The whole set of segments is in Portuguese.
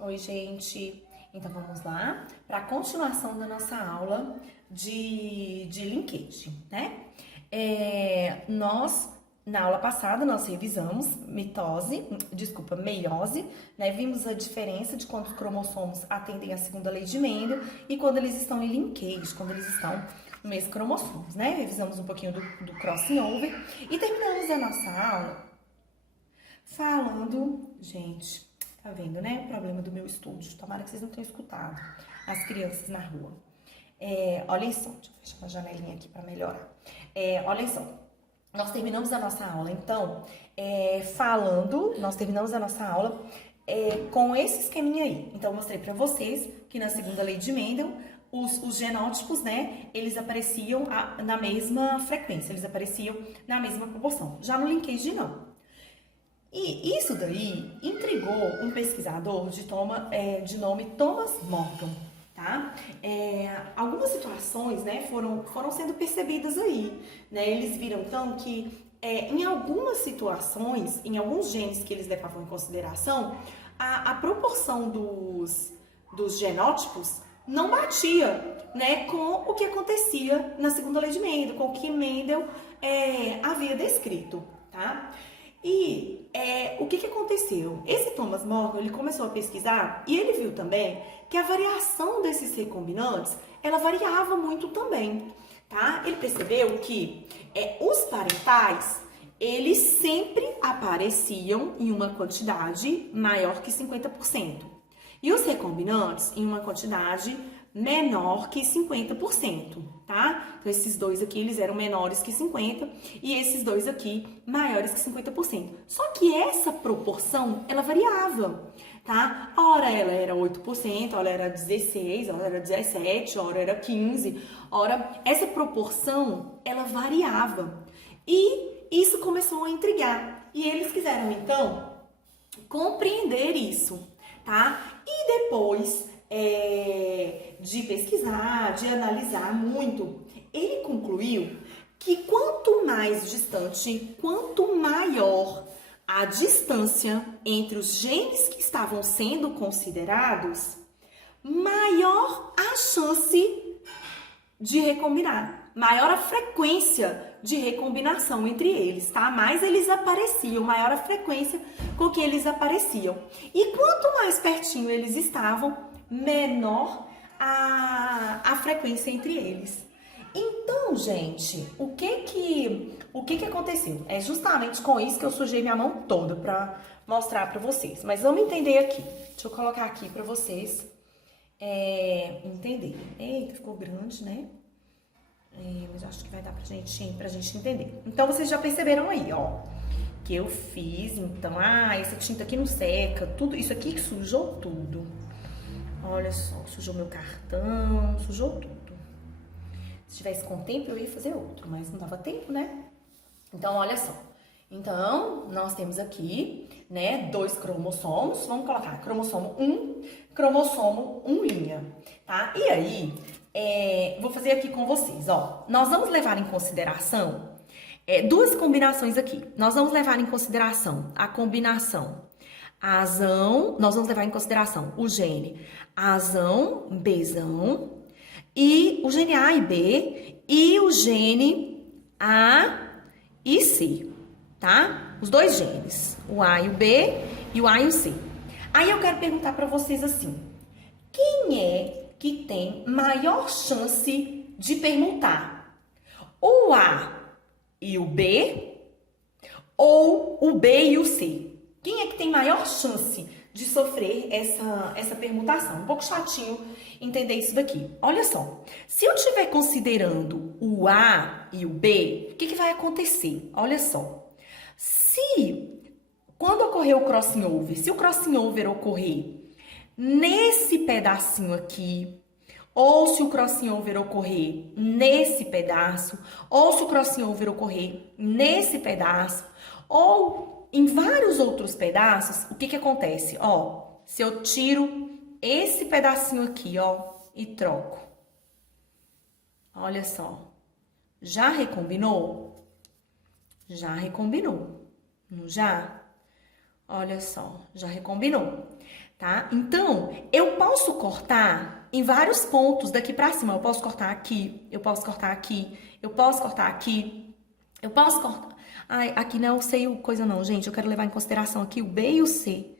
Oi, gente. Então vamos lá para a continuação da nossa aula de linkagem, né? Na aula passada, nós revisamos meiose, né? Vimos a diferença de quando os cromossomos atendem à segunda lei de Mendel e quando eles estão em linkage, quando eles estão no mesmo cromossomos, né? Revisamos um pouquinho do crossing over e terminamos a nossa aula falando, gente, tá vendo, né? O problema do meu estúdio. Tomara que vocês não tenham escutado as crianças na rua. Olha só, deixa eu fechar a janelinha aqui para melhorar. Olha só, nós terminamos a nossa aula, então, com esse esqueminha aí. Então, eu mostrei para vocês que na segunda lei de Mendel, os genótipos, né, eles apareciam na mesma frequência, eles apareciam na mesma proporção. Já no linkage, não. E isso daí intrigou um pesquisador de nome Thomas Morgan, tá? Algumas situações, né, foram sendo percebidas aí, né? Eles viram, então, que em algumas situações, em alguns genes que eles levavam em consideração, a proporção dos genótipos não batia, né, com o que acontecia na segunda lei de Mendel, com o que Mendel havia descrito, tá? E o que aconteceu? Esse Thomas Morgan, ele começou a pesquisar e ele viu também que a variação desses recombinantes, ela variava muito também, tá? Ele percebeu que os parentais, eles sempre apareciam em uma quantidade maior que 50%. E os recombinantes em uma quantidade menor que 50%, tá? Então, esses dois aqui, eles eram menores que 50% e esses dois aqui, maiores que 50%. Só que essa proporção, ela variava, tá? Ora ela era 8%, ora era 16%, ora era 17%, ora era 15%, ora... Essa proporção, ela variava. E isso começou a intrigar. E eles quiseram, então, compreender isso, tá? E depois de pesquisar, de analisar muito, ele concluiu que quanto mais distante, quanto maior a distância entre os genes que estavam sendo considerados, maior a chance de recombinar, maior a frequência de recombinação entre eles, tá? Mais eles apareciam, maior a frequência com que eles apareciam. E quanto mais pertinho eles estavam, menor a frequência entre eles. Então, gente, o que aconteceu? É justamente com isso que eu sujei minha mão toda para mostrar para vocês. Mas vamos entender aqui. Deixa eu colocar aqui para vocês entenderem. Eita, ficou grande, né? Mas acho que vai dar pra gente entender. Então, vocês já perceberam aí, ó, que eu fiz, então, essa tinta aqui não seca, tudo, isso aqui sujou tudo. Olha só, sujou meu cartão, sujou tudo. Se tivesse com tempo, eu ia fazer outro, mas não dava tempo, né? Então, olha só. Então, nós temos aqui, né, 2 cromossomos. Vamos colocar cromossomo cromossomo 1', tá? E aí, vou fazer aqui com vocês, ó. Nós vamos levar em consideração 2 combinações aqui. Nós vamos levar em consideração a combinação azão, nós vamos levar em consideração o gene azão, Bzão, e o gene A e B, e o gene A e C, tá? Os 2 genes, o A e o B, e o A e o C. Aí eu quero perguntar para vocês assim, quem é que tem maior chance de permutar? O A e o B, ou o B e o C? Quem é que tem maior chance de sofrer essa permutação? Um pouco chatinho entender isso daqui. Olha só, se eu estiver considerando o A e o B, o que vai acontecer? Olha só, quando ocorrer o crossing over, se o crossing over ocorrer nesse pedacinho aqui, ou se o crossing over ocorrer nesse pedaço, ou se o crossing over ocorrer nesse pedaço, ou em vários outros pedaços, o que acontece? Ó, se eu tiro esse pedacinho aqui, ó, e troco. Olha só. Já recombinou? Já recombinou. Não já? Olha só, já recombinou. tá? Então, eu posso cortar em vários pontos daqui pra cima. Eu posso cortar aqui, eu posso cortar aqui, eu posso cortar aqui, eu posso cortar... Ai, aqui não é o C e o coisa não, gente. Eu quero levar em consideração aqui o B e o C,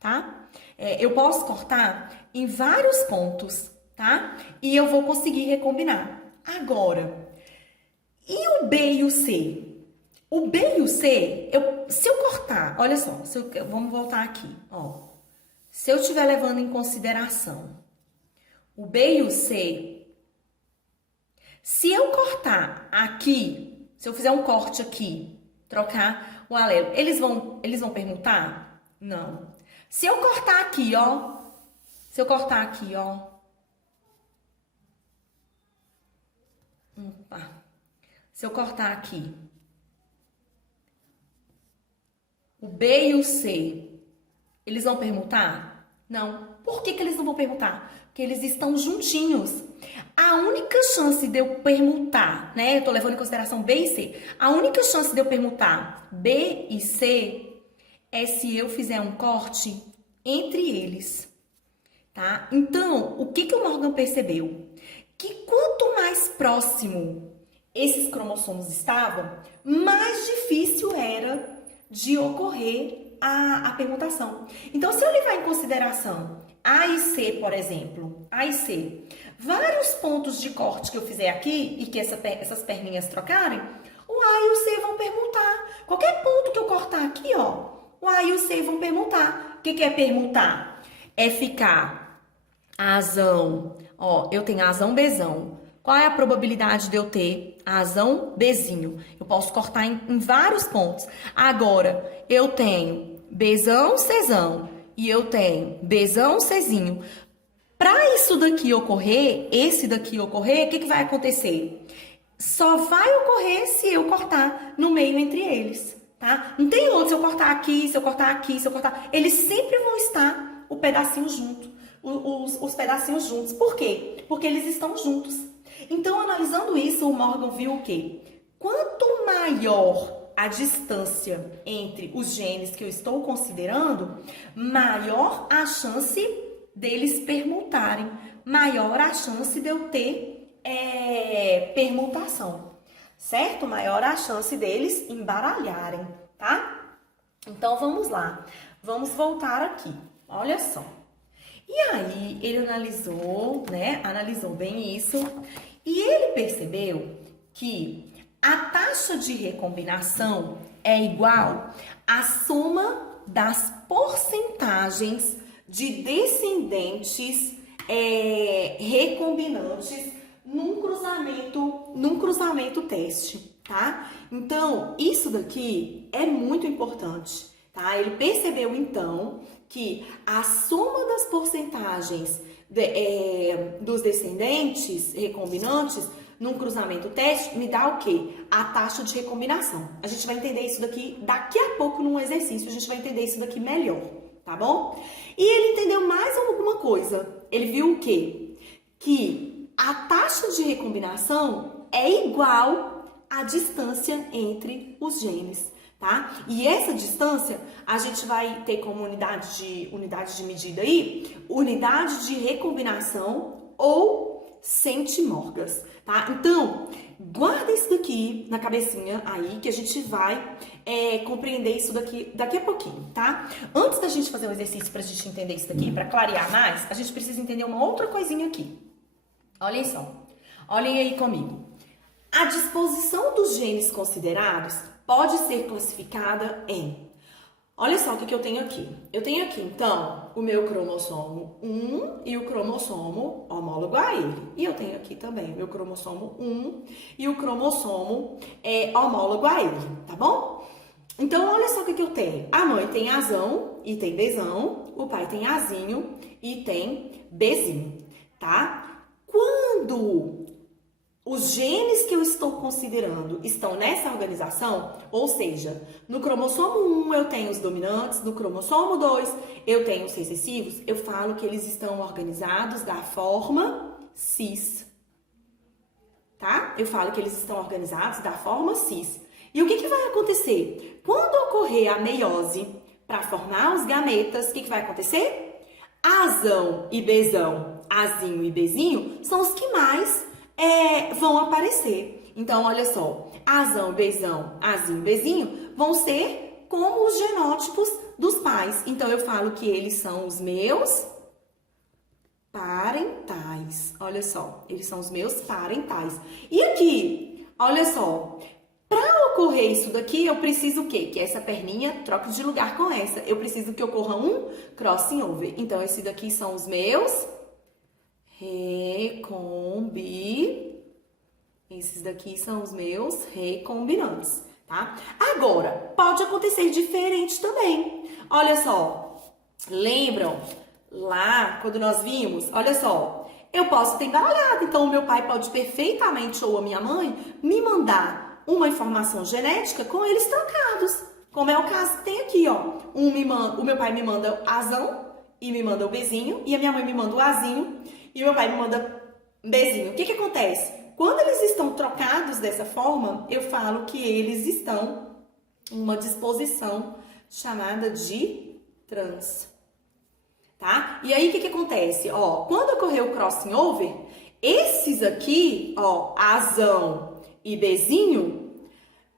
tá? Eu posso cortar em vários pontos, tá? E eu vou conseguir recombinar. Agora, e o B e o C? O B e o C, se eu cortar, olha só, vamos voltar aqui, ó. Se eu estiver levando em consideração o B e o C, se eu cortar aqui, se eu fizer um corte aqui, trocar o alelo, eles vão permutar? Não. Se eu cortar aqui, ó, se eu cortar aqui, o B e o C, eles vão permutar? Não. Por que eles não vão permutar? Porque eles estão juntinhos. A única chance de eu permutar, né? Eu tô levando em consideração B e C. A única chance de eu permutar B e C é se eu fizer um corte entre eles, tá? Então, o que o Morgan percebeu? Que quanto mais próximo esses cromossomos estavam, mais difícil era de ocorrer a permutação. Então, se eu levar em consideração A e C, por exemplo, A e C, vários pontos de corte que eu fizer aqui e que essas perninhas trocarem, o A e o C vão permutar. Qualquer ponto que eu cortar aqui, ó, o A e o C vão permutar. O que é permutar? É ficar Azão, ó, eu tenho Azão, Bzão. Qual é a probabilidade de eu ter Azão, Bzinho? Eu posso cortar em vários pontos. Agora, eu tenho Bzão, Czão e eu tenho Bzão, Czinho. Para isso daqui ocorrer, esse daqui ocorrer, o que vai acontecer? Só vai ocorrer se eu cortar no meio entre eles, tá? Não tem outro, se eu cortar aqui, se eu cortar aqui, se eu cortar... Eles sempre vão estar o pedacinho junto, os pedacinhos juntos. Por quê? Porque eles estão juntos. Então, analisando isso, o Morgan viu o quê? Quanto maior a distância entre os genes que eu estou considerando, maior a chance deles permutarem, maior a chance de eu ter permutação, certo? Maior a chance deles embaralharem, tá? Então, vamos lá. Vamos voltar aqui. Olha só. E aí, ele analisou, né? Analisou bem isso. E ele percebeu que a taxa de recombinação é igual à soma das porcentagens de descendentes recombinantes num cruzamento teste, tá? Então, isso daqui é muito importante, tá? Ele percebeu, então, que a soma das porcentagens dos descendentes recombinantes num cruzamento teste me dá o quê? A taxa de recombinação. A gente vai entender isso daqui a pouco num exercício, a gente vai entender isso daqui melhor, tá bom? E ele entendeu mais alguma coisa. Ele viu o quê? Que a taxa de recombinação é igual à distância entre os genes, tá? E essa distância a gente vai ter como unidade de medida aí, unidade de recombinação ou centimorgas, tá? Então, guarda isso daqui na cabecinha aí, que a gente vai compreender isso daqui a pouquinho, tá? Antes da gente fazer o exercício pra gente entender isso daqui, pra clarear mais, a gente precisa entender uma outra coisinha aqui. Olhem só, olhem aí comigo. A disposição dos genes considerados pode ser classificada em... Olha só o que eu tenho aqui. Eu tenho aqui, então, o meu cromossomo 1 e o cromossomo homólogo a ele. E eu tenho aqui também o meu cromossomo 1 e o cromossomo homólogo a ele, tá bom? Então, olha só o que eu tenho. A mãe tem Azão e tem Bzão. O pai tem Azinho e tem Bzinho, tá? Quando os genes que eu estou considerando estão nessa organização, ou seja, no cromossomo 1 eu tenho os dominantes, no cromossomo 2 eu tenho os recessivos, eu falo que eles estão organizados da forma cis, tá? Eu falo que eles estão organizados da forma cis. E o que vai acontecer? Quando ocorrer a meiose para formar os gametas, o que vai acontecer? Azão e Bzão, Azinho e Bzinho, são os que mais vão aparecer. Então, olha só, Azão, Bzão, Azinho e Bzinho vão ser como os genótipos dos pais. Então, eu falo que eles são os meus parentais. Olha só, eles são os meus parentais. E aqui, olha só, para ocorrer isso daqui, eu preciso o quê? Que essa perninha troque de lugar com essa. Eu preciso que ocorra um crossing over. Então, esses daqui são os meus Esses daqui são os meus recombinantes, tá? Agora, pode acontecer diferente também. Olha só, lembram lá quando nós vimos? Olha só, eu posso ter embaralhado. Então, o meu pai pode perfeitamente, ou a minha mãe, me mandar uma informação genética com eles trocados. Como é o caso que tem aqui, ó. O meu pai me manda Azão e me manda o Bzinho. E a minha mãe me manda o Azinho e o meu pai me manda Bzinho. O que que acontece? Quando eles estão trocados dessa forma, eu falo que eles estão em uma disposição chamada de trans. Tá? E aí, o que que acontece? Ó, quando ocorreu o crossing over, esses aqui, ó, Azão e Bzinho,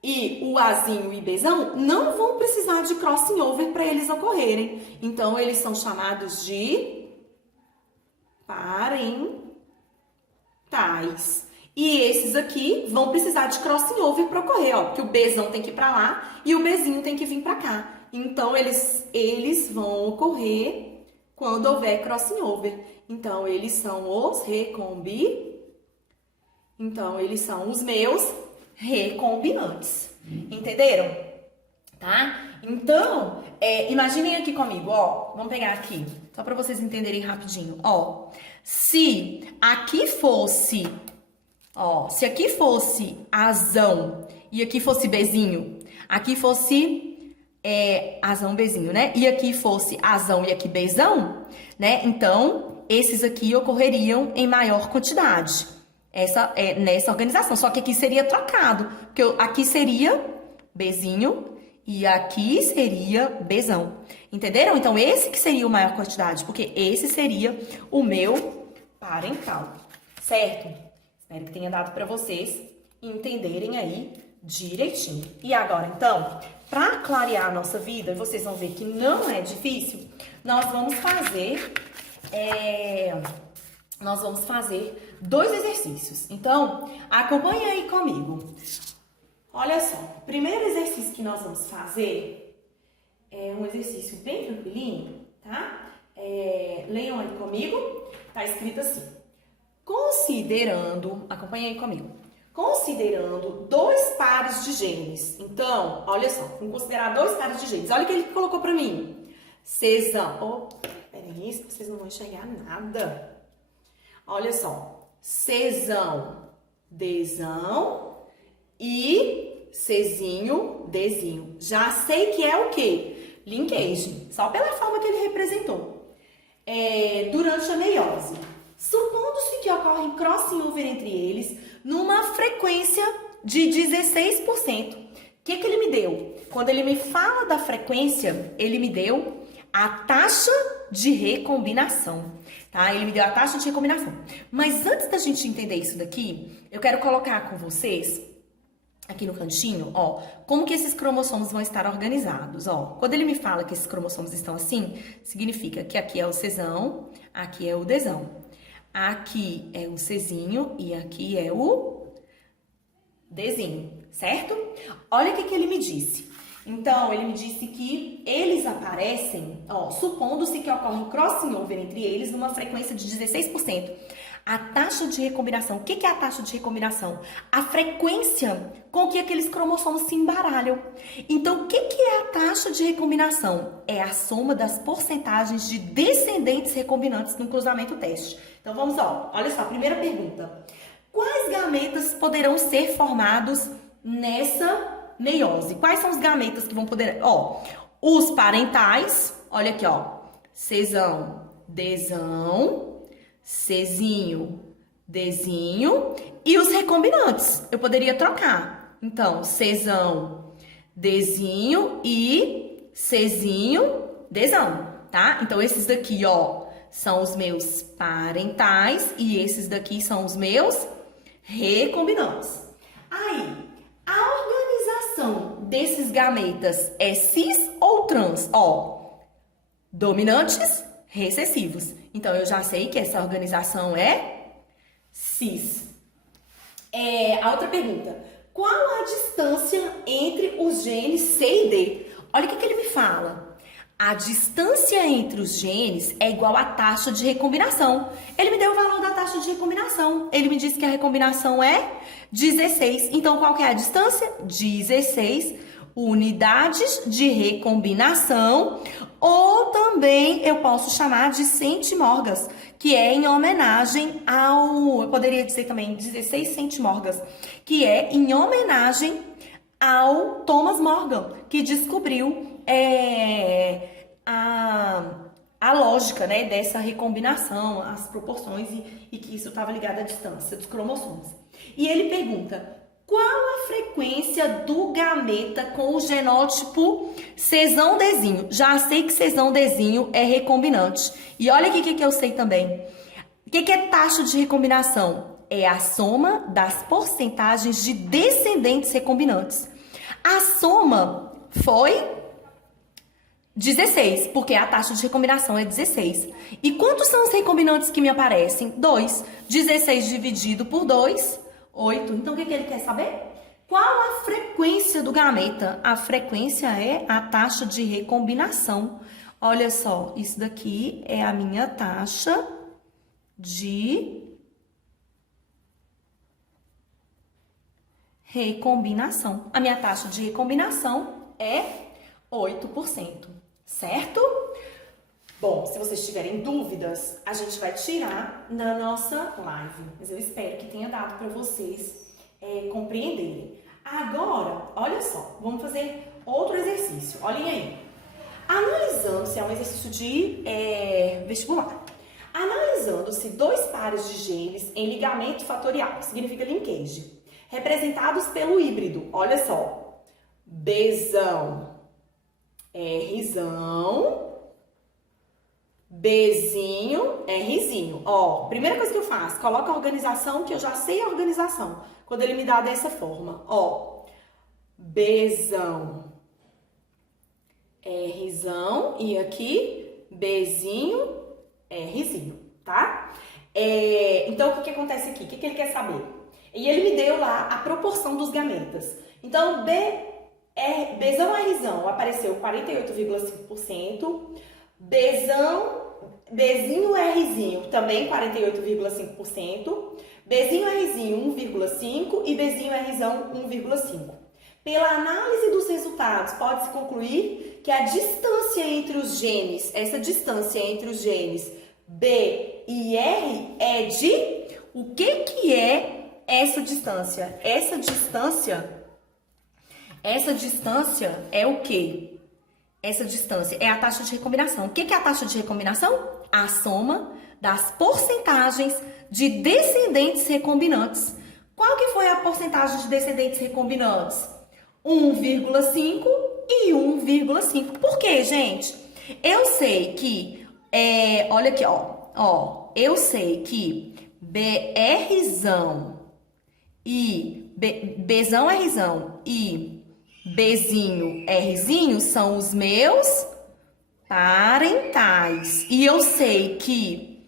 e o Azinho e Bzão, não vão precisar de crossing over para eles ocorrerem. Então, eles são chamados de parentais. E esses aqui vão precisar de crossing over para ocorrer, ó, porque o Bzão tem que ir para lá e o Bzinho tem que vir para cá. Então, eles vão ocorrer quando houver crossing over. Então, eles são eles são os meus recombinantes. Entenderam? Tá? Então, imaginem aqui comigo, ó. Vamos pegar aqui, só para vocês entenderem rapidinho. Ó, se aqui fosse Azão e aqui fosse Bzinho, aqui fosse Azão, Bzinho, né? E aqui fosse Azão e aqui Bzão, né? Então, esses aqui ocorreriam em maior quantidade. Nessa organização. Só que aqui seria trocado. Porque aqui seria Bzinho e aqui seria Bzão. Entenderam? Então, esse que seria o maior quantidade. Porque esse seria o meu parental. Certo? Espero que tenha dado para vocês entenderem aí direitinho. E agora, então, para clarear a nossa vida, vocês vão ver que não é difícil, nós vamos fazer 2 exercícios. Então, acompanhe aí comigo. Olha só, o primeiro exercício que nós vamos fazer é um exercício bem tranquilinho, tá? Leiam aí comigo, tá escrito assim. Acompanhe aí comigo. Considerando 2 pares de genes. Então, olha só, vamos considerar 2 pares de genes. Olha o que ele colocou pra mim. Cezão. Peraí, vocês não vão enxergar nada. Olha só, Czão, Dzão e Czinho, Dzinho. Já sei que é o quê? Linkagem, só pela forma que ele representou. Durante a meiose, supondo-se que ocorre crossing over entre eles numa frequência de 16%. O que ele me deu? Quando ele me fala da frequência, ele me deu a taxa de recombinação, tá? Ele me deu a taxa de recombinação. Mas antes da gente entender isso daqui, eu quero colocar com vocês, aqui no cantinho, ó, como que esses cromossomos vão estar organizados, ó. Quando ele me fala que esses cromossomos estão assim, significa que aqui é o Czão, aqui é o Dzão. Aqui é o Czinho e aqui é o Dzinho, certo? Olha o que ele me disse. Então, ele me disse que eles aparecem, ó, supondo-se que ocorre crossing over entre eles numa frequência de 16%. A taxa de recombinação, o que é a taxa de recombinação? A frequência com que aqueles cromossomos se embaralham. Então, o que é a taxa de recombinação? É a soma das porcentagens de descendentes recombinantes no cruzamento teste. Então, vamos, ó, olha só, a primeira pergunta. Quais gametas poderão ser formados nessa meiose? Quais são os gametas que vão poder... Ó, os parentais, olha aqui, ó. Czão, Dzão, Czinho, Dzinho. E os recombinantes, eu poderia trocar. Então, Czão, Dzinho e Czinho, Dzão, tá? Então, esses daqui, ó, são os meus parentais e esses daqui são os meus recombinantes. Aí, a organização desses gametas é cis ou trans? Ó, dominantes, recessivos. Então, eu já sei que essa organização é cis. A outra pergunta. Qual a distância entre os genes C e D? Olha o que ele me fala. A distância entre os genes é igual à taxa de recombinação. Ele me deu o valor da taxa de recombinação. Ele me disse que a recombinação é 16. Então, qual que é a distância? 16 unidades de recombinação. Ou também eu posso chamar de centimorgas, que é em homenagem ao... Eu poderia dizer também 16 centimorgas, que é em homenagem ao Thomas Morgan, que descobriu a lógica, né, dessa recombinação, as proporções e que isso estava ligado à distância dos cromossomos. E ele pergunta, qual a frequência do gameta com o genótipo Czão Dzinho? Já sei que Czão Dzinho é recombinante. E olha aqui o que eu sei também. O que é taxa de recombinação? É a soma das porcentagens de descendentes recombinantes. A soma foi 16, porque a taxa de recombinação é 16. E quantos são os recombinantes que me aparecem? 2. 16 dividido por 2, 8. Então, o que ele quer saber? Qual a frequência do gameta? A frequência é a taxa de recombinação. Olha só, isso daqui é a minha taxa de recombinação. A minha taxa de recombinação é 8%, certo? Bom, se vocês tiverem dúvidas, a gente vai tirar na nossa live. Mas eu espero que tenha dado para vocês compreenderem. Agora, olha só, vamos fazer outro exercício. Olhem aí. Analisando-se, é um exercício de vestibular. Analisando-se dois pares de genes em ligamento fatorial, que significa linkage, representados pelo híbrido. Olha só. Bzão, Rzão, Bzinho, Rzinho. Ó, primeira coisa que eu faço, coloco a organização, que eu já sei a organização, quando ele me dá dessa forma. Ó, Bzão, Rzão e aqui Bzinho, Rzinho, tá? Então, o que acontece aqui? O que ele quer saber? E ele me deu lá a proporção dos gametas. Então, Bzão Rzão apareceu 48,5%. Bzinho Rzinho também 48,5%. Bzinho Rzinho 1,5% e Bzinho Rzão 1,5%. Pela análise dos resultados, pode-se concluir que a distância entre os genes, essa distância entre os genes B e R é de... O que é essa distância? Essa distância é o quê? Essa distância é a taxa de recombinação. O que é a taxa de recombinação? A soma das porcentagens de descendentes recombinantes. Qual que foi a porcentagem de descendentes recombinantes? 1,5 e 1,5. Por quê, gente? Eu sei que, olha aqui, ó, eu sei que Brzão e Bzão Rzão e Bzinho Rzinho são os meus parentais. E eu sei que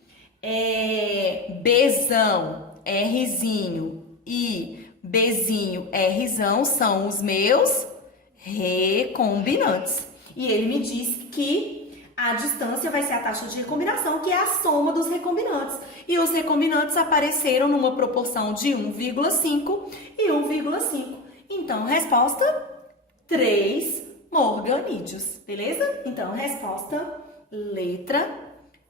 Bzão Rzinho e Bzinho Rzão são os meus recombinantes. E ele me disse que a distância vai ser a taxa de recombinação, que é a soma dos recombinantes. E os recombinantes apareceram numa proporção de 1,5 e 1,5. Então, resposta 3 morganídeos, beleza? Então, resposta letra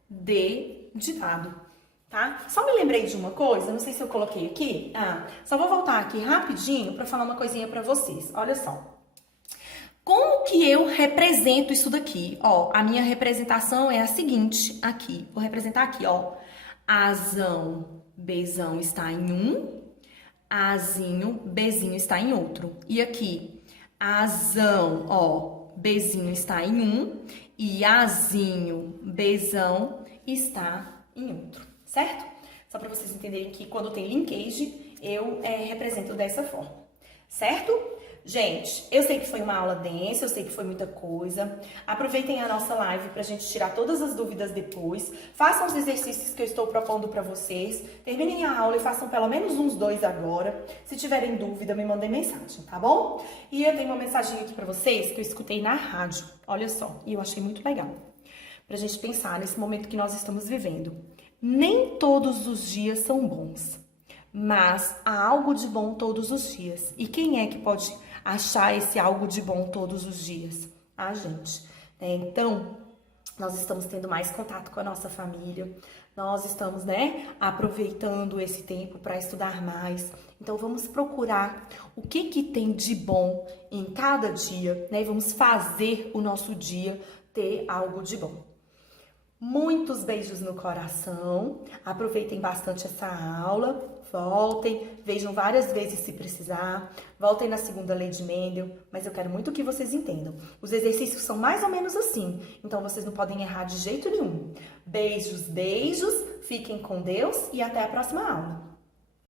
D de dado. Tá? Só me lembrei de uma coisa, não sei se eu coloquei aqui. Só vou voltar aqui rapidinho para falar uma coisinha para vocês. Olha só. Como que eu represento isso daqui? Ó, a minha representação é a seguinte, aqui. Vou representar aqui, ó. Azão, Bzão está em um, Azinho, Bzinho está em outro. E aqui, Azão, ó, Bzinho está em um e Azinho, Bzão está em outro, certo? Só para vocês entenderem que quando tem linkage, eu represento dessa forma, certo? Gente, eu sei que foi uma aula densa, eu sei que foi muita coisa. Aproveitem a nossa live pra gente tirar todas as dúvidas depois. Façam os exercícios que eu estou propondo pra vocês. Terminem a aula e façam pelo menos uns 2 agora. Se tiverem dúvida, me mandem mensagem, tá bom? E eu tenho uma mensagem aqui pra vocês que eu escutei na rádio. Olha só, e eu achei muito legal. Pra gente pensar nesse momento que nós estamos vivendo. Nem todos os dias são bons, mas há algo de bom todos os dias. E quem é que pode achar esse algo de bom todos os dias? A gente, né? Então, nós estamos tendo mais contato com a nossa família, nós estamos, né, aproveitando esse tempo para estudar mais. Então, vamos procurar o que tem de bom em cada dia, né? E vamos fazer o nosso dia ter algo de bom. Muitos beijos no coração, aproveitem bastante essa aula, voltem, vejam várias vezes se precisar, voltem na segunda lei de Mendel, mas eu quero muito que vocês entendam. Os exercícios são mais ou menos assim, então vocês não podem errar de jeito nenhum. Beijos, beijos, fiquem com Deus e até a próxima aula.